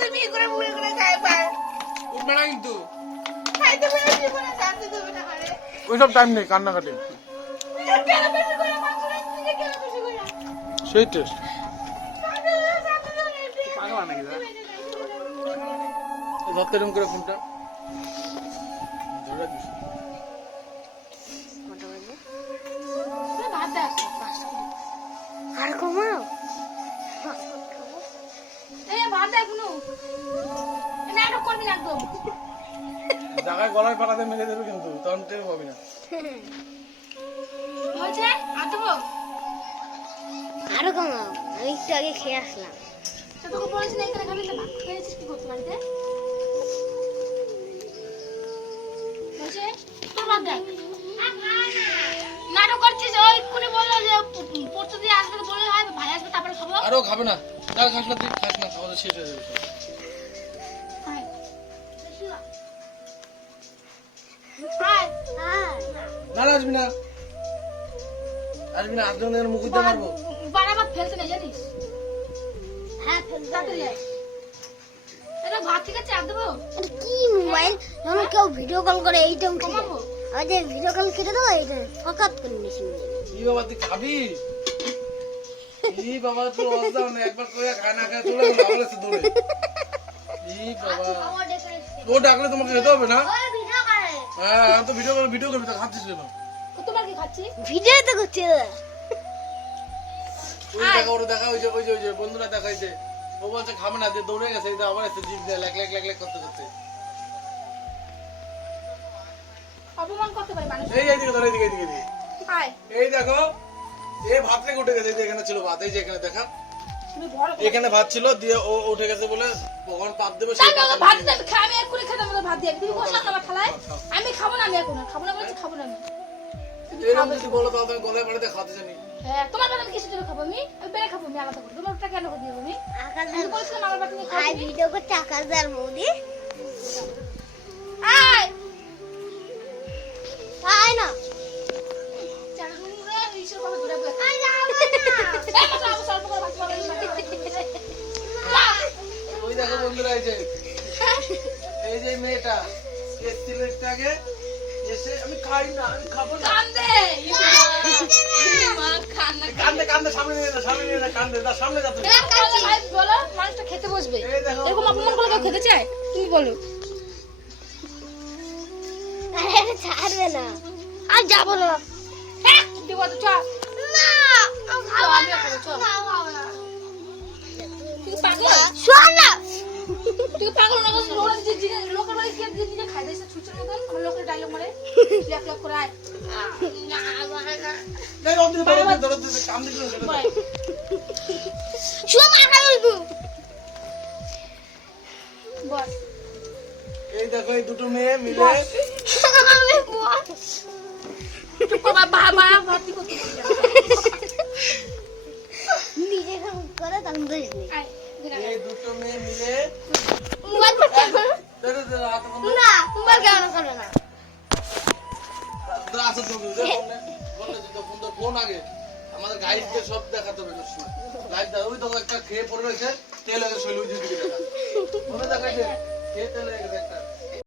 তুমি করে মুড়ে করে খাইবা উঠবে না কিন্তু। খাইতে পারে জীবনে শান্তি দেবে না করে ওইসব টাইম নেই কান্নাকাটি। সেই টেস্ট পাগল নাকি দাদা? ধরতে করে ফোনটা। ধরে রাখিস। ভাত দে এখনও। নাটক করবি না একদম। জায়গায় গলায় পাকাতে মেরে দেবে কিন্তু তখন টের পাবি না কি আর দেবো? আরও কমাও আমি একটু আগে খেয়ে আসলাম তোকে বলেছি না এখানে খাবি না, ভাত খেয়েছিস কি করতে বাড়িতে? হয়েছে? তোর ভাত দে। নাটক করছিস ওই এক্ষুনি বলল যে পড়তে দিয়ে আসবে তো বললে হয় ভাই আসবে তারপরে খাব আরও খাবে না না খাস না তুই খাস না খাওয়া শেষ হয়ে যাবে। সব। হাই। হাই। না না আসবি না। আসবি না ধরে মুখ দিতে পারব বাড়া ভাত ফেলতে নেই জানিস? হ্যাঁ ফেলতে এটা ভাত ঠিক আছে আর দেবো কি মোবাইল? যখন কেউ ভিডিও কল করে এইটাও খেয়ে কমাবো? আমি ভিডিও কল কেটে দেবো এইটা ফকাত করে মেশিন কি বাবা তুই খাবি? কি বাবা তোর অবস্থা মানে একবার কইয়া খায় খায় চলে গেল আবার এসে দৌড়ে। কি বাবা। ও ডাকলে তোমাকে যেতে হবে না? হ্যাঁ আমি তো ভিডিও করে ভিডিও করবি তো খাচ্ছিস কেন? কতবার কি খাচ্ছি? ভিডিও তো করছে। ওই দেখা ওর দেখা ওই যে ওই যে ওই যে বন্ধুরা দেখাইছে ও বলছে খাবে না দিয়ে দৌড়ে গেছে। এই আবার এসে জিভ দিয়ে লেক লেক লেক লেক করতে করতে। অপমান করতে পারে মানুষ। এই এইদিকে ধর এইদিকে এইদিকে। এই দেখো এই ভাত রেখে উঠে গেছে এখানে ছিল ভাত এই যে এখানে দেখা। এখানে ভাত ছিল দিয়ে ও উঠে গেছে বলে কখন পাত দেবে সেই ভাত খাই, আমি এক্ষুনি খেতে ভাত দিয়ে। তুমি বসা আমার থালায়। আমি খাব না আমি এখন খাব না বলছি খাব না আমি। তুমি এরকম যদি বলো তাহলে আমি গলায় বাড়িতে খাতে জানি হ্যাঁ তোমার বাড়ি আমি জন্য খাব আমি আমি বেড়ে খাব আমি আলাদা করে। কেন করে দিয়ে আমি? আমি বলেছিলাম আমার বাড়ি খাব ভিডিও মোদি আয়! তাই না চারটা রুম রে ইসের কথা ধরে বলে আই যাব না এই মাসে আবার স্বল্প করে ভাত খাব না ওই দেখো বন্ধুরা এই যে এই যে মেয়েটা এসছিল একটু আগে এসে আমি খাই না আমি খাব না। কান্দে কান্দে কান্দে। সামনে নিয়ে না সামনে নিয়ে না কান্দে তার সামনে যা তুমি। বলো মানুষটা খেতে বসবে। এরকম অপমান করলে কেউ খেতে চায়? তুমি বলো। আরে ছাড়বে না। আর যাব না। হ্যাঁ দিব তো না খাব। পাগল? না তুই পাগল না বলছিস লোকের যে লোকের বাড়ি গিয়ে যে জিনিস খাই দিয়েছে ছুচের মতন আমার লোকের ডায়লগ মারে। লেখ লেখ করে আয়। এই দিয়ে দেখো এই দুটো মেয়ে মিলে আমি বল চুপ কর বা বা বা ভর্তি করতে নিজে করে তখন দোষ নেই এই দুটো মেয়ে মিলে মোবাইল করতে ধরো ধরো হাত বন্ধ না মোবাইল কেমন করবে না ধরো আসো তো ফোন আগে। আমাদের গাইডকে সব দেখাতে হবে সবসময় লাইট দাও, ওই তো একটা খেয়ে পড়ে রয়েছে, তেল আগে শৈল দিকে দেখা দেখাইছে খেয়ে তেল একটা।